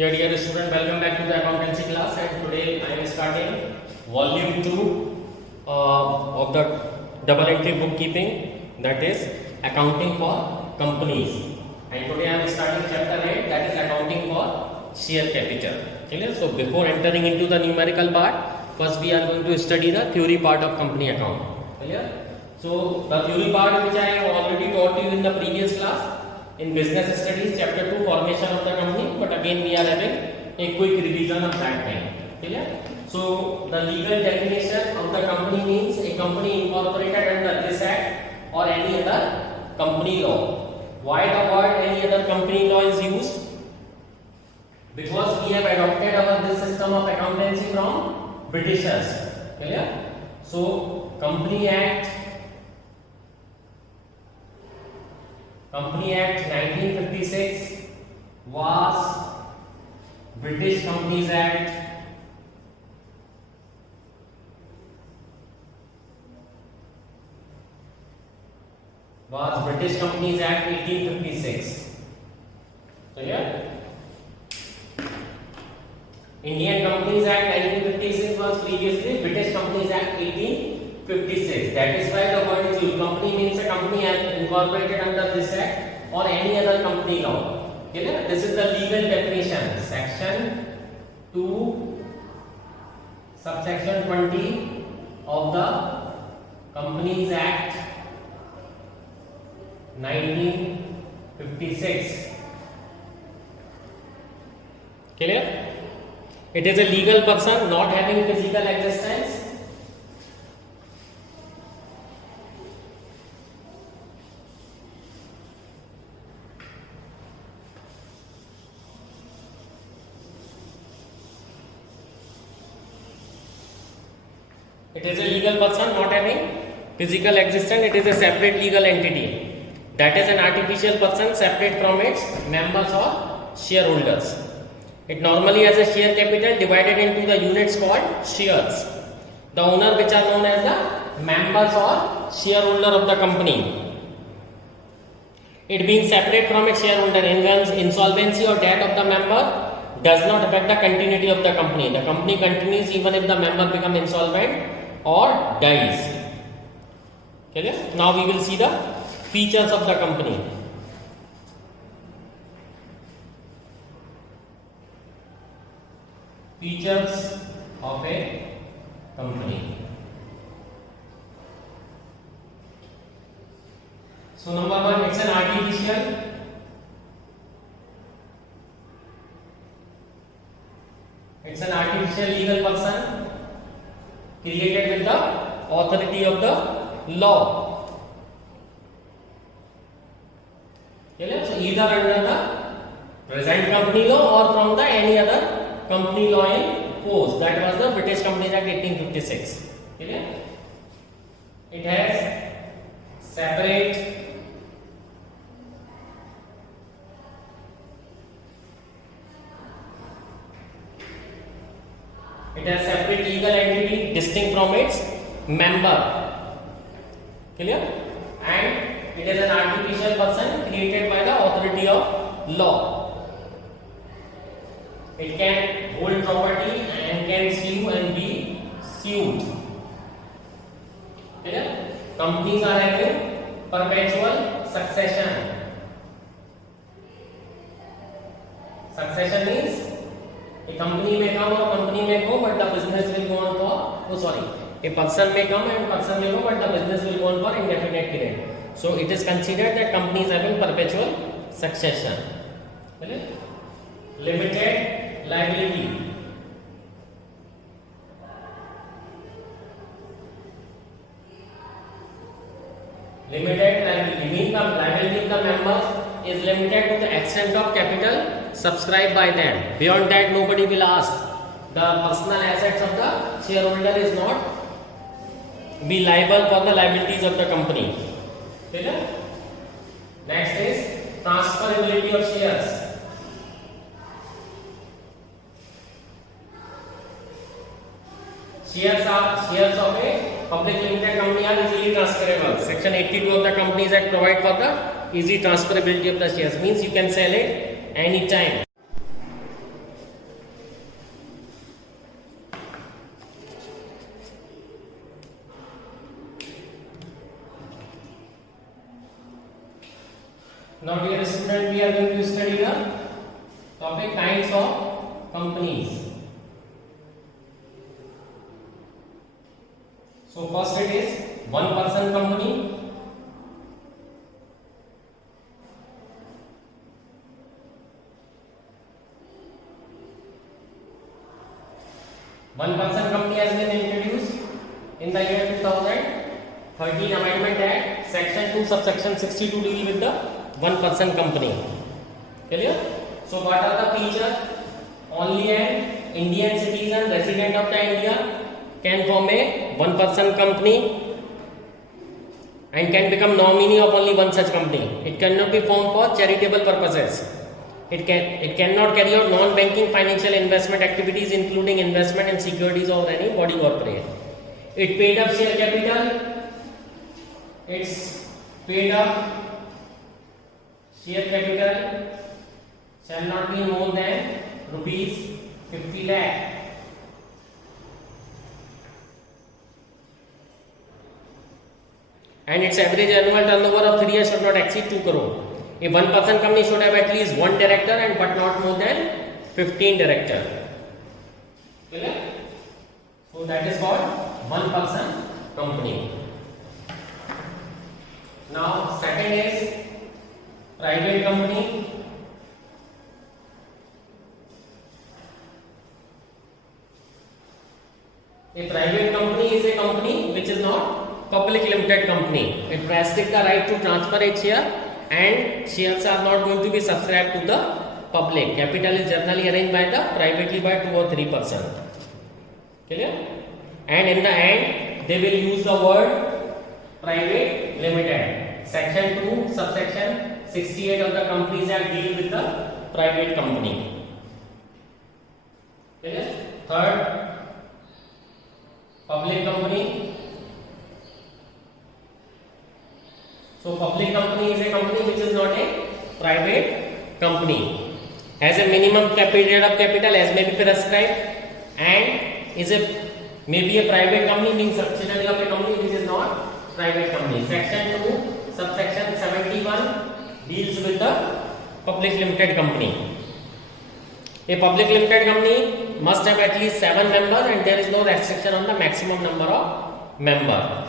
Dear student, welcome back to the accountancy class, and today I am starting volume 2 of the double entry bookkeeping, that is accounting for companies. And today I am starting chapter 8, that is accounting for share capital. Clear? So before entering into the numerical part, first we are going to study the theory part of company account. Clear? So the theory part which I have already taught you in the previous class in business studies chapter 2, formation of the company, but again we are having a quick revision of that thing. Clear? So the legal definition of the company means a company incorporated under this act or any other company law. Why the word any other company law is used? Because we have adopted our this system of accountancy from Britishers. Clear? So Company Act 1956 was British Companies Act British Companies Act 1856. So here Indian Companies Act 1956 was previously British Companies Act 1856. That is why the word is used. Company means a company incorporated under this act or any other company law. Clear? This is the legal definition. Section 2, subsection 20 of the Companies Act 1956. Clear? It is a legal person not having physical existence. It is a legal person not having physical existence. It is a separate legal entity. That is an artificial person separate from its members or shareholders. It normally has a share capital divided into the units called shares. The owner which are known as the members or shareholder of the company. It being separate from its shareholder, insolvency or death of the member does not affect the continuity of the company. The company continues even if the member becomes insolvent or dies. Okay? Now we will see the features of the company. Features of a company. So number one, it's an artificial legal person created with the authority of the law. Okay? So either under the present company law or from the any other company law in force. That was the British Companies Act 1856. Okay? It has separate legal entity distinct from its member. Clear? And it is an artificial person created by the authority of law. It can hold property and can sue and be sued. Clear? Companies are having perpetual succession. Succession means a company may come or company may go, but the business will go on for, a person may come and person may go, but the business will go on for indefinite period. So it is considered that companies having perpetual succession. Okay? Limited liability. Limited liability means the liability of the members is limited to the extent of capital subscribed by them. Beyond that, nobody will ask. The personal assets of the shareholder is not be liable for the liabilities of the company. Clear? Next is transferability of shares. Shares of a public limited company are easily transferable. Section 82 of the Companies Act provide for the easy transferability of the shares. Means you can sell it anytime. So first it is one person company. One person company has been introduced in the year 2013 Amendment Act, Section 2, subsection 62 deal with the one person company. Clear? So what are the features? Only an Indian citizen resident of the India can form a one person company and can become nominee of only one such company. It cannot be formed for charitable purposes. It cannot carry out non-banking financial investment activities including investment in securities or any body corporate. It paid up share capital. Its paid up share capital shall not be more than rupees 50 lakh. And its average annual turnover of 3 years should not exceed 2 crore. A one person company should have at least one director and but not more than 15 directors. Clear? So that is called one person company. Now second is private company. A private company is a company which is not public limited company. It restricts the right to transfer its share and shares are not going to be subscribed to the public. Capital is generally arranged by the privately by 2 or 3%. Clear? And in the end, they will use the word private limited. Section 2, subsection 68 of the Companies Act deal with the private company. Clear? Third, public company. So public company is a company which is not a private company, has a minimum capital of capital as may be prescribed, and is a maybe a private company being subsidiary of a company which is not private company. Section 2, subsection 71 deals with the public limited company. A public limited company must have at least 7 members and there is no restriction on the maximum number of members.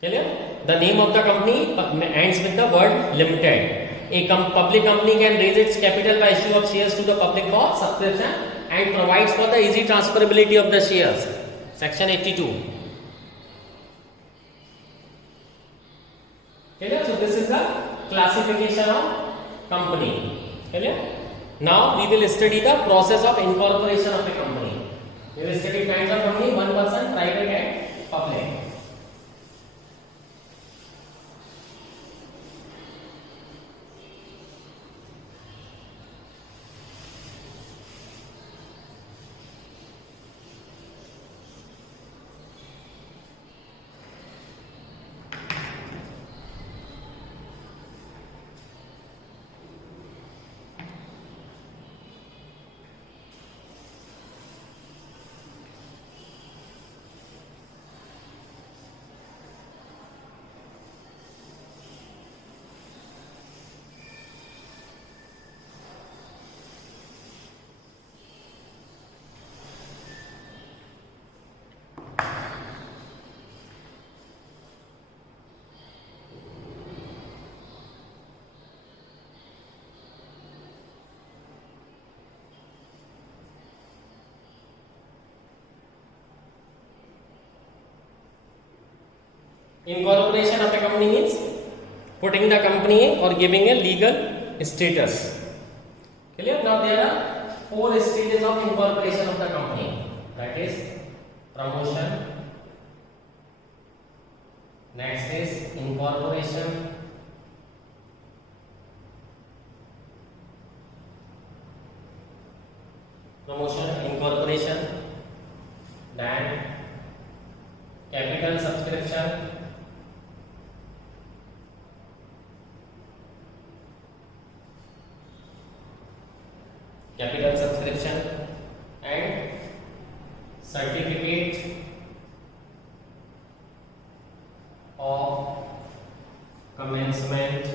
Clear? The name of the company ends with the word limited. A public company can raise its capital by issue of shares to the public for subscription and provides for the easy transferability of the shares. Section 82. Clear? So this is the classification of company. Clear? Now we will study the process of incorporation of a company. We will study kinds of company, one person, private and public. Incorporation of a company means putting the company or giving a legal status. Clear? Now there are 4 stages of incorporation of the company. That is promotion. Next is incorporation. Promotion, incorporation. Then capital subscription. Capital subscription and certificate of commencement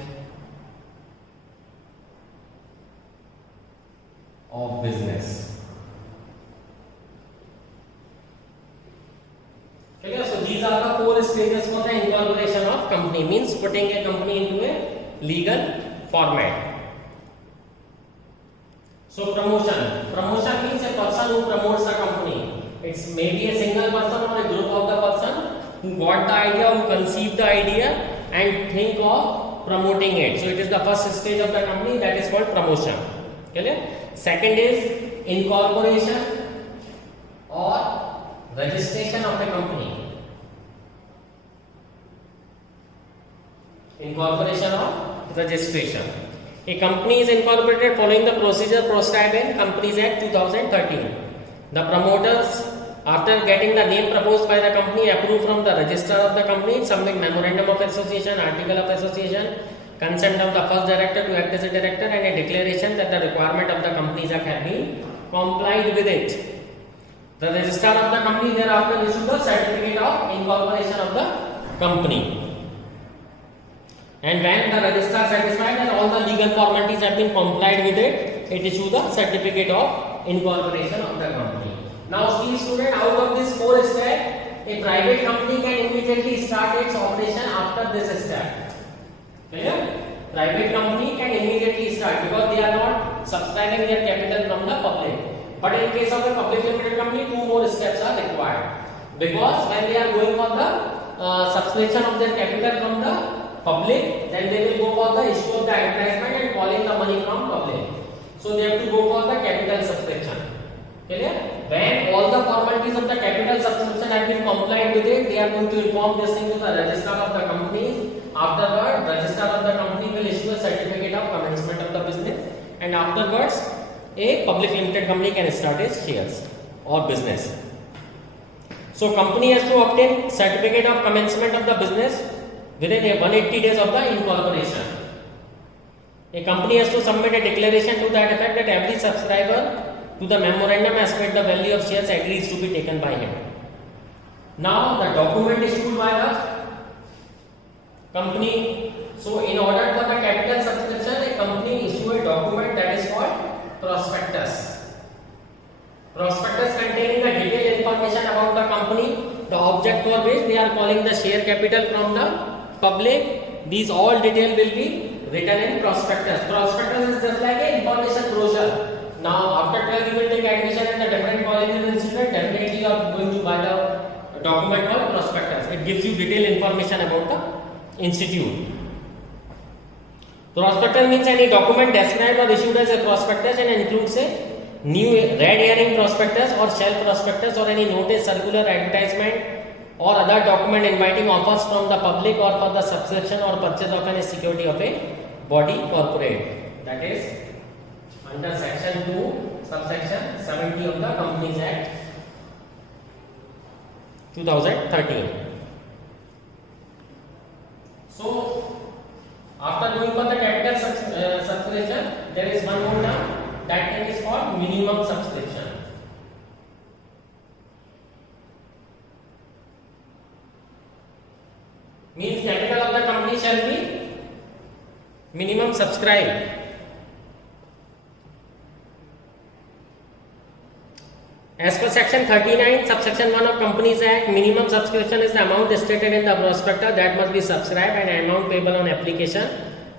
of business. putting a company into a legal format. So promotion means a person who promotes a company. It's maybe a single person or a group of the person who got the idea, who conceived the idea and think of promoting it. So it is the first stage of the company, that is called promotion. Clear? Second is incorporation or registration of the company. Incorporation or registration. A company is incorporated following the procedure prescribed in Companies Act 2013. The promoters, after getting the name proposed by the company approved from the registrar of the company, submit memorandum of association, article of association, consent of the first director to act as a director, and a declaration that the requirement of the Companies Act have been complied with it. The registrar of the company thereafter issued the certificate of incorporation of the company. And when the registrar satisfied that all the legal formalities have been complied with it, it issues the certificate of incorporation of the company. Now see student, out of this 4 steps, a private company can immediately start its operation after this step. Clear? Private company can immediately start because they are not subscribing their capital from the public. But in case of a public limited company, 2 more steps are required. Because when they are going for the subscription of their capital from the public, then they will go for the issue of the advertisement and calling the money from public. So they have to go for the capital subscription. Clear? When all the formalities of the capital subscription have been complied with it, they are going to inform this thing to the registrar of the company. Afterward, registrar of the company will issue a certificate of commencement of the business, and afterwards, a public limited company can start its shares or business. So company has to obtain certificate of commencement of the business within 180 days of the incorporation. A company has to submit a declaration to that effect that every subscriber to the memorandum has paid the value of shares agrees to be taken by him. Now the document issued by the company. So in order for the capital subscription, a company issue a document that is called prospectus. Prospectus containing the detailed information about the company, the object for which they are calling the share capital from the public. These all detail will be written in prospectus. Prospectus is just like an information brochure. Now after 12 you will take admission at the different colleges and institutes, definitely you are going to buy the document called prospectus. It gives you detailed information about the institute. Prospectus means any document described or issued as a prospectus and includes a new red herring prospectus or shell prospectus or any notice, circular, advertisement or other document inviting offers from the public or for the subscription or purchase of any security of a body corporate. That is under section 2 subsection 70 of the Companies Act 2013. So after going for the capital subscription, there is one more term, that thing is called minimum subscription. Means capital of the company shall be minimum subscribed. As per section 39 subsection 1 of Companies Act, minimum subscription is the amount stated in the prospectus that must be subscribed and an amount payable on application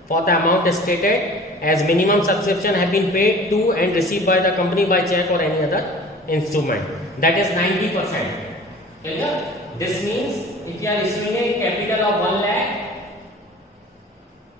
for the amount stated as minimum subscription have been paid to and received by the company by check or any other instrument. That is 90%. Clear? This means if you are issuing a capital of 1 lakh,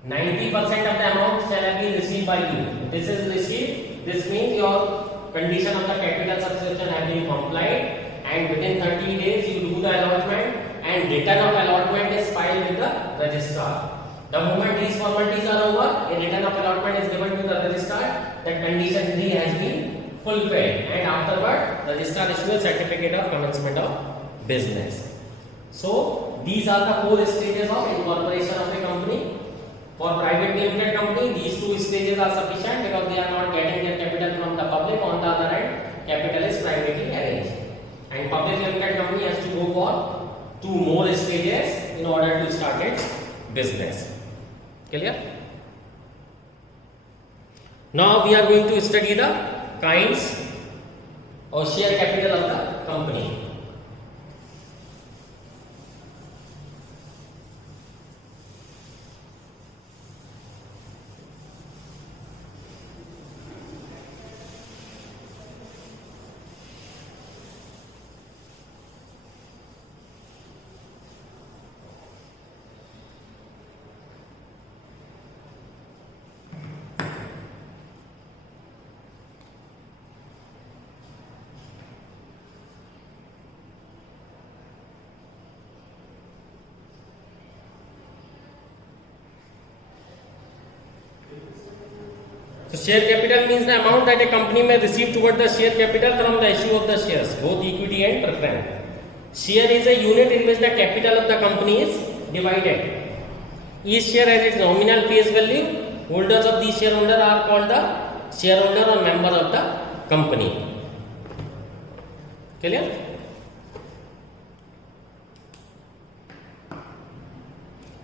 90% of the amount shall have been received by you. This is received. This means your condition of the capital subscription have been complied, and within 30 days you do the allotment and return of allotment is filed with the registrar. The moment these formalities are over, a return of allotment is given to the registrar that condition 3 has been fulfilled, and afterward registrar issues a certificate of commencement of business. So these are the 4 stages of incorporation of a company. For private limited company, these 2 stages are sufficient because they are not getting their capital from the public. On the other hand, capital is privately arranged. And public limited company has to go for 2 more stages in order to start its business. Clear? Now we are going to study the kinds or share capital of the company. So share capital means the amount that a company may receive toward the share capital from the issue of the shares, both equity and preference. Share is a unit in which the capital of the company is divided. Each share has its nominal face value. Holders of these shareholder are called the shareholder or member of the company. Clear?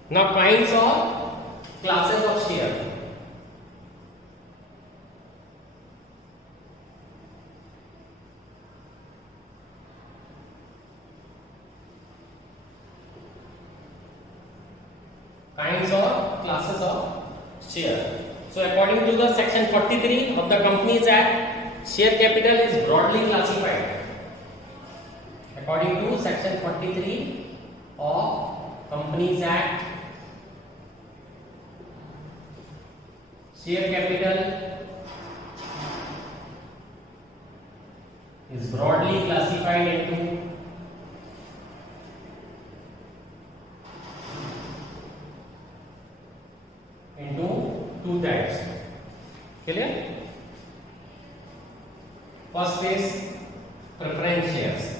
Now kinds or classes of share. Kinds or classes of share. So according to the section 43 of the Companies Act, share capital is broadly classified. According to section 43 of Companies Act, share capital is broadly classified into two types. Clear? First is preference shares.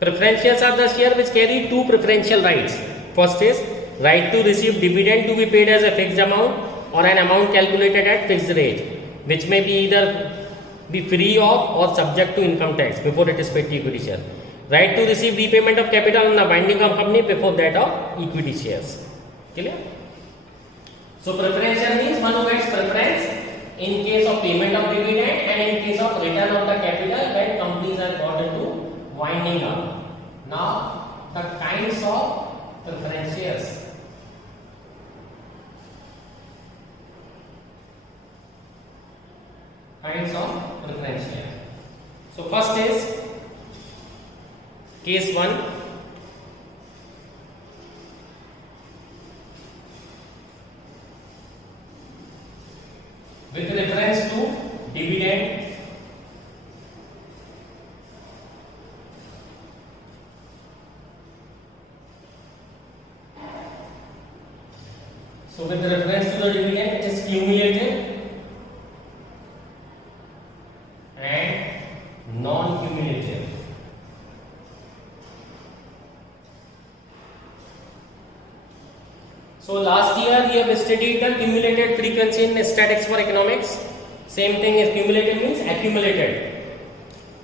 Preference shares are the share which carry two preferential rights. First is right to receive dividend to be paid as a fixed amount or an amount calculated at fixed rate, which may be either be free of or subject to income tax before it is paid to equity share. Right to receive repayment of capital on the binding of company before that of equity shares. Clear? So preference share means one who gets preference in case of payment of dividend and in case of return of the capital when companies are got into winding up. Now the kinds of preference shares. Kinds of preference share. So first is case 1. With reference to dividend so with reference to the dividend it is cumulative and non-cumulative. So last year we have studied the cumulative frequency in statics for economics. Same thing is cumulative means accumulated.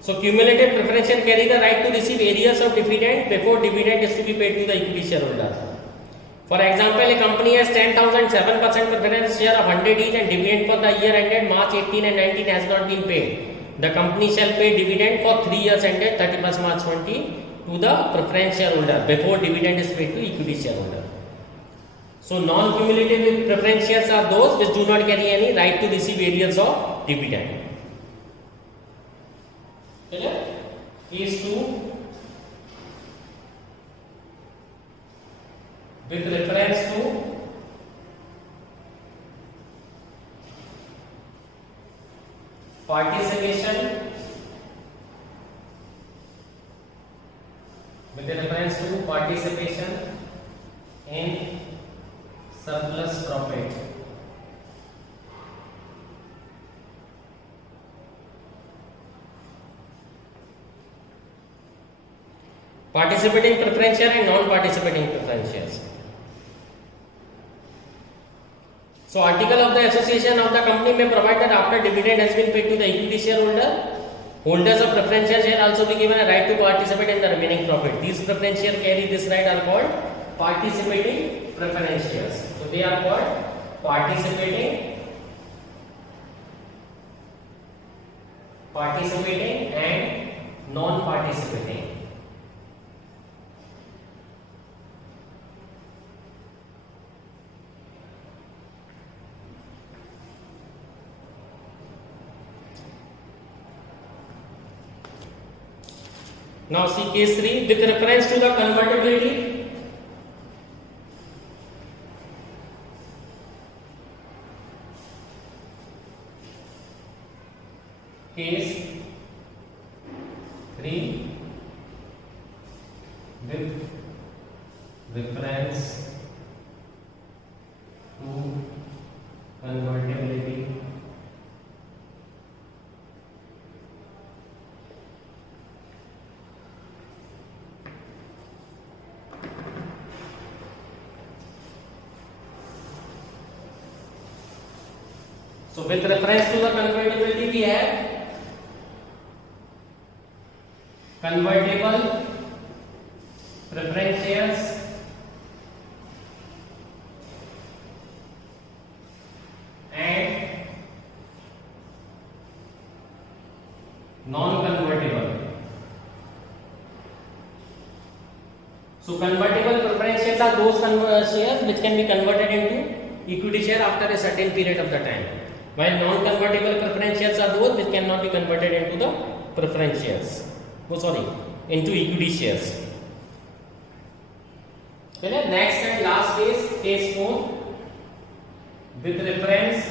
So cumulative preferential carry the right to receive arrears of dividend before dividend is to be paid to the equity shareholder. For example, a company has 10,007% preference share of 100 each and dividend for the year ended March 18 and 19 has not been paid. The company shall pay dividend for 3 years ended 31st March 20 to the preference shareholder before dividend is paid to equity shareholder. So non-cumulative preference shares are those which do not carry any right to receive arrears of dividend. Clear? Case 2. With reference to participation, with reference to participation in surplus profit. Participating preference share and non-participating preference shares. So article of the association of the company may provide that after dividend has been paid to the equity shareholder, holders of preference share shall also be given a right to participate in the remaining profit. These preference share carry this right are called participating preference shares. So they are called participating and non-participating. Now see case 3 with reference to the convertibility. Case 3 with reference to convertibility So with reference to the convertibility we have convertible preference shares and non-convertible. So convertible preference shares are those shares which can be converted into equity share after a certain period of the time, while non-convertible preference shares are those which cannot be converted into the preference shares. Into equity shares. Okay, next and last case 4, with reference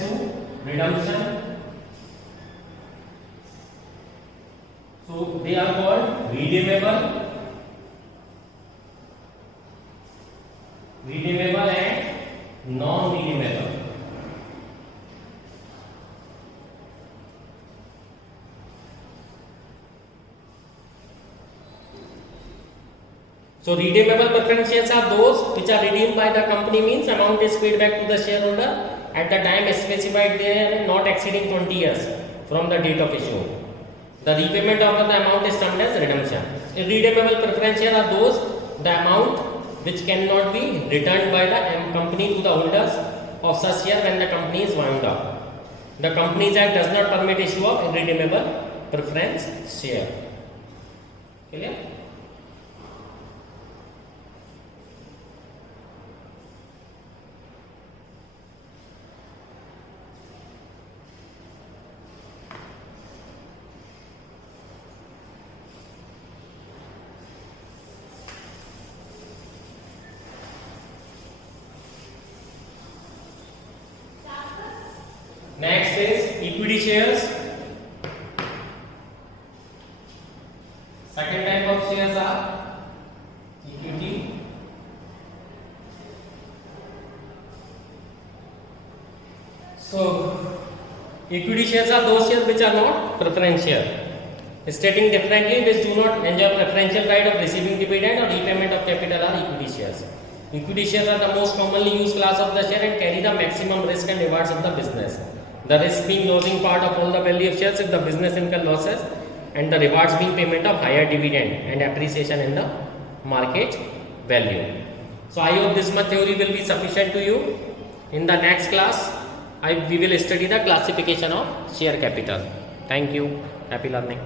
to redemption. So they are called redeemable and non-redeemable. So redeemable preference shares are those which are redeemed by the company, means amount is paid back to the shareholder at the time specified there, not exceeding 20 years from the date of issue. The repayment of the amount is termed as redemption. Redeemable preference shares are those, the amount which cannot be returned by the company to the holders of such share when the company is wound up. The Companies Act does not permit issue of irredeemable preference share. Clear? Next is equity shares. Second type of shares are equity. So equity shares are those shares which are not preference share. Stating differently, which do not enjoy preferential right of receiving dividend or repayment of capital are equity shares. Equity shares are the most commonly used class of the share and carry the maximum risk and rewards of the business. The risk being losing part of all the value of shares if the business income losses, and the rewards being payment of higher dividend and appreciation in the market value. So I hope this much theory will be sufficient to you. In the next class, we will study the classification of share capital. Thank you. Happy learning.